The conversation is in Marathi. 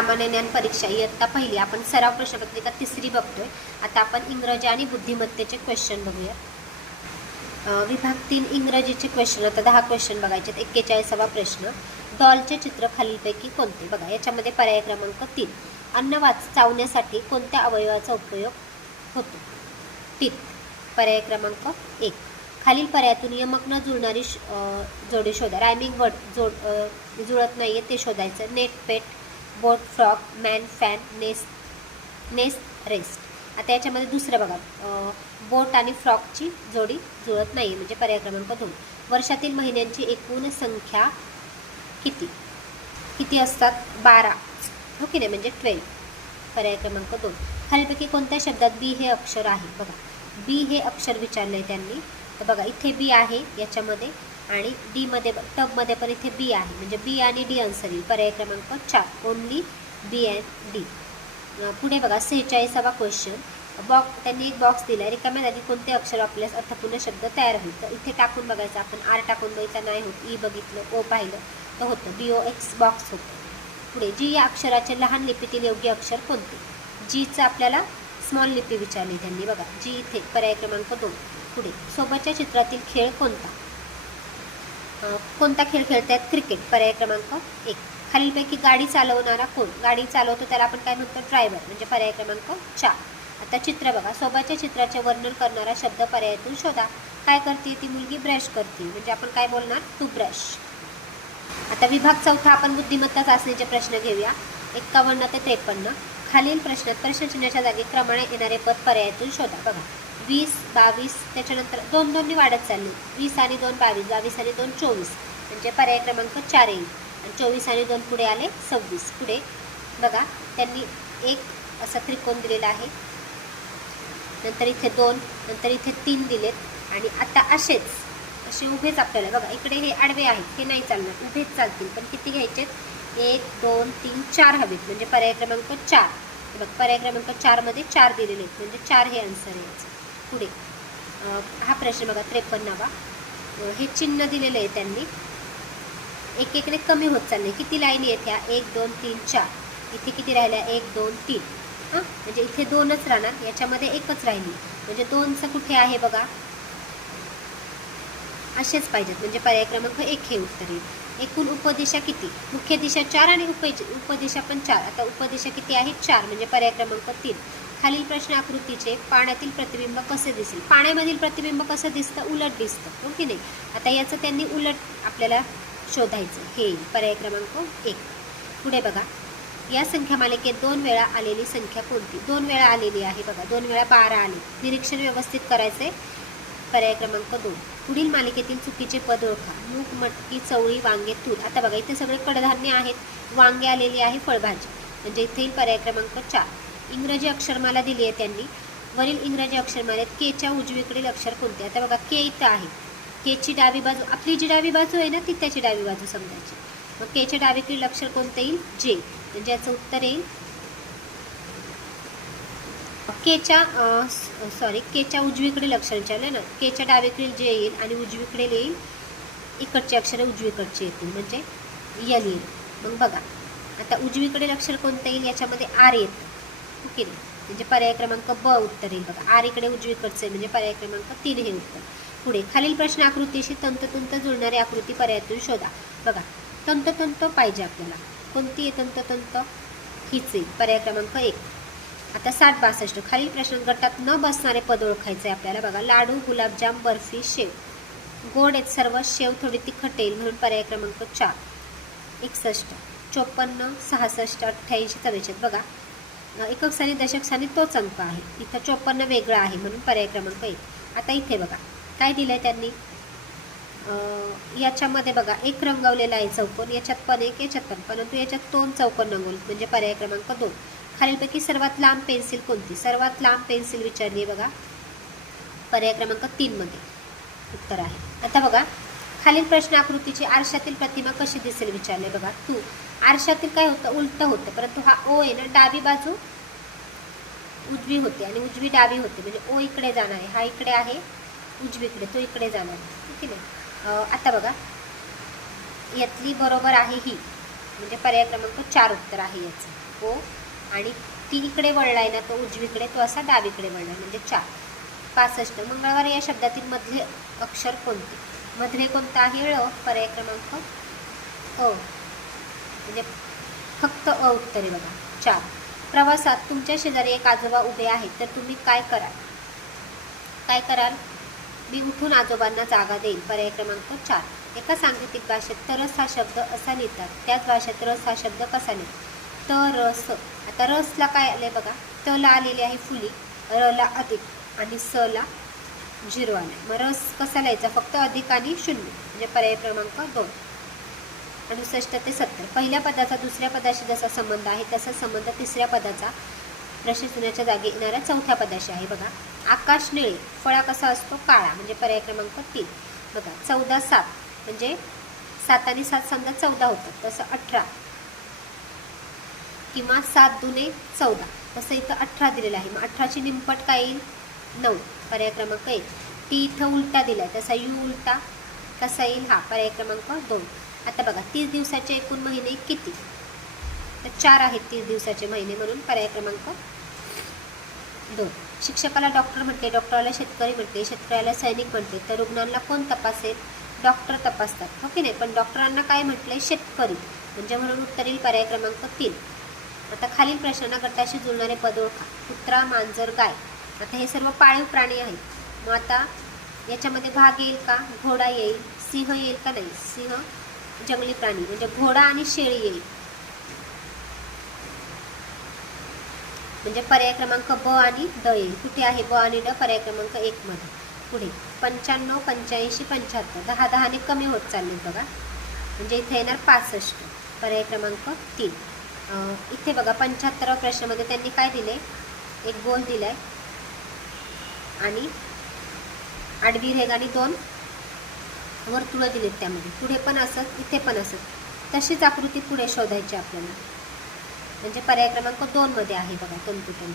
सामान्य ज्ञान परीक्षा इयत्ता पहिली. आपण सराव प्रश्नपत्रिका तिसरी बघतोय. आता आपण इंग्रजी आणि बुद्धिमत्तेचे क्वेश्चन बघूया. विभाग तीन इंग्रजीचे क्वेश्चन आता दहा क्वेश्चन बघायचे एक्केचाळीसावा प्रश्न. डॉलचे चित्र खालीलपैकी कोणते? बघा याच्यामध्ये पर्याय क्रमांक तीन. अन्न वाच चावण्यासाठी कोणत्या अवयवाचा उपयोग होतो? तीन. पर्याय क्रमांक एक. खालील पर्यायातून यमक न जुळणारी श- जोडी शोधा. रायमिंग वर्ड जोड जुळत नाही आहे ते शोधायचं. Net pet boat frock man fan nest nest rest. आता याच्यामध्ये दुसरं बघा. बोट आणि फ्रॉकची जोडी जुळत नाही म्हणजे पर्याय क्रमांक दोन. वर्षातील महिन्यांची एकूण संख्या किती? किती असतात? बारा. हो की नाही? म्हणजे ट्वेल्व. पर्याय क्रमांक दोन. खालीपैकी कोणत्या शब्दात बी हे अक्षर आहे? बघा. बी हे अक्षर विचारलं आहे त्यांनी. तर बघा इथे बी आहे याच्यामध्ये आणि डीमध्ये टबमध्ये पण इथे बी आहे. म्हणजे बी आणि डी आन्सर येईल. पर्याय क्रमांक चार. ओनली बी अँड डी पुढे बघा. सेहेचाळीसावा क्वेश्चन बॉक्स त्यांनी एक बॉक्स दिला आहे रिकाम्या जागी कोणते अक्षर आपल्यास अर्थपूर्ण शब्द तयार होईल? तर इथे टाकून बघायचं. आपण आर टाकून बघितलं नाही होत. ई बघितलं ओ पाहिलं तर होतं. बी ओ एक्स बॉक्स होतं. पुढे जी या अक्षराचे लहान लिपीतील योग्य अक्षर कोणते? जीचं आपल्याला स्मॉल लिपी विचारली त्यांनी. बघा. जी इथे पर्याय क्रमांक दोन. पुढे सोबतच्या चित्रातील खेळ कोणता? कोणता खेळ खेळतायत क्रिकेट पर्याय क्रमांक एक. खालीलपैकी गाडी चालवणारा कोण? गाडी चालवतो त्याला आपण काय म्हणतो? ड्रायव्हर म्हणजे पर्याय क्रमांक चार. आता चित्र बघा. सोबतच्या चित्राचे वर्णन करणारा शब्द पर्यायातून शोधा. काय करते? ती मुलगी ब्रश करते. म्हणजे आपण काय बोलणार? टू ब्रश आता विभाग चौथा आपण बुद्धिमत्ता चाचणीचे प्रश्न घेऊया. एक्कावन्न ते त्रेपन्न. खालील प्रश्नात प्रश्नचिन्हाच्या जागी क्रमाने येणारे पद पर्यायातून शोधा. बघा. वीस बावीस त्याच्यानंतर दोन दोननी वाढत चालली. वीस आणि दोन बावीस बावीस आणि दोन चोवीस. म्हणजे पर्याय क्रमांक चार येईल आणि चोवीस आणि दोन पुढे आले सव्वीस. पुढे बघा त्यांनी एक असा त्रिकोण दिलेला आहे. नंतर इथे दोन नंतर इथे तीन दिलेत. आणि आता असेच. असे उभेच आपल्याला. बघा इकडे हे आडवे आहेत. हे नाही चालणार. उभेच चालतील. पण किती घ्यायचेत एक दोन तीन चार हवेत. म्हणजे पर्याय क्रमांक चार. बघ पर्याय क्रमांक चारमध्ये चार दिलेले आहेत. म्हणजे चार हे आन्सर आहे याचं. पुढे. हा प्रश्न बघा त्रेपन्नावा. हे चिन्ह दिलेलं आहे त्यांनी. एक एकने कमी होत चालले किती लाईनी आहेत ह्या? एक दोन तीन चार. इथे किती राहिल्या? एक दोन तीन. हां? म्हणजे इथे दोनच राहणार. याच्यामध्ये एकच राहिली. म्हणजे दोनचं कुठे आहे बघा? असेच पाहिजेत. म्हणजे पर्याय क्रमांक एक हे उत्तर येईल एकूण उपदिशा किती? मुख्य दिशा चार आणि उप उपदिशा पण चार. आता उपदिशा किती आहे? चार म्हणजे पर्याय क्रमांक तीन. खालील प्रश्न आकृतीचे पाण्यातील प्रतिबिंब कसे दिसेल? पाण्यामधील प्रतिबिंब कसं दिसतं? उलट दिसतं हो की नाही? आता याचं त्यांनी उलट आपल्याला शोधायचं. हे येईल. पर्याय क्रमांक एक. पुढे बघा. या संख्या मालिकेत दोन वेळा आलेली संख्या कोणती? दोन वेळा आलेली आहे बघा. दोन वेळा बारा आली. निरीक्षण व्यवस्थित करायचे पर्याय क्रमांक दोन. पुढील मालिकेतील चुकीचे पद ओळखा. मूग मटकी चवळी वांगे तूर. आता बघा इथे सगळे कडधान्य आहेत. वांगे आलेली आहे फळभाजी. म्हणजे इथे पर्याय क्रमांक चार. इंग्रजी अक्षरमाला दिली आहे त्यांनी. वरील इंग्रजी अक्षरमालेत केच्या उजवीकडील अक्षर कोणते? आता बघा के इथं आहे. केची डावी बाजू आपली जी डावी बाजू आहे ना ती त्याची डावी बाजू समजायची. मग केच्या डावीकडील अक्षर कोणतं येईल? जे. म्हणजे याचं उत्तर येईल. केच्या सॉरी केच्या उजवीकडील अक्षर विचारलं ना? केच्या डावीकडील जे येईल आणि उजवीकडे येईल इकडचे अक्षर उजवीकडचे येतील म्हणजे यल येईल. मग बघा. आता उजवीकडील अक्षर कोणतं येईल? याच्यामध्ये आर येत. ओके नाही म्हणजे पर्याय क्रमांक ब उत्तर येईल बघा. आर इकडे उजवीकडचे म्हणजे पर्याय क्रमांक तीन हे उत्तर. पुढे खालील प्रश्न आकृतीशी तंतोतंत जुळणारी आकृती पर्यायातून शोधा. बघा. तंतोतंत पाहिजे आपल्याला. कोणती आहे तंतोतंत? हीच येईल पर्याय क्रमांक एक. आता साठ बासष्ट. खालील प्रश्न गटात न बसणारे पद ओळखायचे आहे आपल्याला. बघा लाडू गुलाबजाम बर्फी शेव. गोड आहेत सर्व शेव थोडी तिखट येईल म्हणून पर्याय क्रमांक चार. एकसष्ट चोपन्न सहासष्ट अठ्ठ्याऐंशी चव्वेचाळीस. बघा एकक स्थानी दशक स्थानी तोच अंक आहे. इथं चोपन्न वेगळा आहे म्हणून पर्याय क्रमांक एक. आता इथे बघा काय दिलं आहे त्यांनी याच्यामध्ये बघा एक रंगवलेला आहे चौकोन याच्यात पण एक याच्यात पण. परंतु याच्यात दोन चौकोन रंगवले म्हणजे पर्याय क्रमांक दोन. खालीलपैकी सर्वात लांब पेन्सिल कोणती? सर्वात लांब पेन्सिल विचारली आहे बघा. पर्याय क्रमांक तीनमध्ये उत्तर आहे. आता बघा खालील प्रश्न आकृतीची आरशातील प्रतिमा कशी दिसेल विचारले बघा. तू आरशातील काय होतं? उलटं होतं परंतु हा ओ आहे ना डावी बाजू उजवी होते आणि उजवी डावी होते. म्हणजे ओ इकडे जाणार आहे हा इकडे आहे उजवीकडे तो इकडे जाणार आहे. ठीक आहे ना? आता बघा यातली बरोबर आहे ही. म्हणजे पर्याय क्रमांक चार उत्तर आहे याचं. ओ आणि ती इकडे वळलाय ना तो उजवीकडे तो असा डावीकडे वळलाय म्हणजे चार. पासष्ट. मंगळवार या शब्दातील मधले अक्षर कोणते? मधले कोणता आहे ळ पर्याय क्रमांक अ. म्हणजे फक्त अ उत्तरे बघा. चार. प्रवासात तुमच्या शेजारी एक आजोबा उभे आहेत तर तुम्ही काय कराल? काय कराल? मी उठून आजोबांना जागा देईल पर्याय क्रमांक चार. एका सांकेतिक भाषेत तरस हा शब्द असा लिहितात त्याच भाषेत रस हा शब्द कसा लिहितात रस. आता रसला काय आलं आहे बघा. त ला आलेली आहे फुली र ला अधिक आणि स ला झिरो आला मग रस कसा लिहायचा? फक्त अधिक आणि शून्य म्हणजे पर्याय क्रमांक दोन. अडुसष्ट ते सत्तर. पहिल्या पदाचा दुसऱ्या पदाशी जसा संबंध आहे तसा संबंध तिसऱ्या पदाचा प्रशिक्षणाच्या जागी येणाऱ्या चौथ्या पदाशी आहे बघा. आकाश निळे फळा कसा असतो? काळा म्हणजे पर्याय क्रमांक तीन. बघा चौदा सात म्हणजे सात आणि सात समजा चौदा होतं तसं अठरा. किंवा सात दुने चौदा. तसं इथं अठरा दिलेलं आहे. मग अठराची निमपट काय येईल? नऊ. पर्याय क्रमांक एक. टी इथं उलटा दिला आहे तसा यू उलटा. कसा येईल? हा. पर्याय क्रमांक दोन. आता बघा तीस दिवसाचे एकूण महिने किती? तर चार आहेत तीस दिवसाचे महिने म्हणून पर्याय क्रमांक दोन. शिक्षकाला डॉक्टर म्हणते डॉक्टरला शेतकरी म्हणते शेतकऱ्याला सैनिक म्हणते तर रुग्णांना कोण तपासेल? डॉक्टर तपासतात. हो की नाही? पण डॉक्टरांना काय म्हटलंय? शेतकरी. म्हणजे म्हणून उत्तर येईल पर्याय क्रमांक तीन. आता खालील प्रश्नाकरताशी जुळणारे पद ओळखा कुत्रा मांजर गाय आता हे सर्व पाळीव प्राणी आहेत. मग आता याच्यामध्ये भाग येईल का? घोडा येईल सिंह येईल का नाही? सिंह जंगली प्राणी म्हणजे घोडा आणि शेळी येईल. म्हणजे पर्याय क्रमांक ब आणि ड येईल. कुठे आहे ब आणि ड? पर्याय क्रमांक एक मध्ये. पुढे. पंच्याण्णव पंच्याऐंशी पंच्याहत्तर. दहा दहाने कमी होत चालले बघा. म्हणजे इथे येणार पासष्ट. पर्याय क्रमांक तीन. इथे बघा पंच्याहत्तराव प्रश्नामध्ये त्यांनी काय दिले एक गोल दिलाय. आणि आडवी रेग आणि दोन वर्तुळं दिलीत त्यामध्ये. पुढे पण असत इथे पण असत तशीच आकृती पुढे शोधायची आपल्याला. म्हणजे पर्याय क्रमांक दोनमध्ये आहे बघा तंतोतंत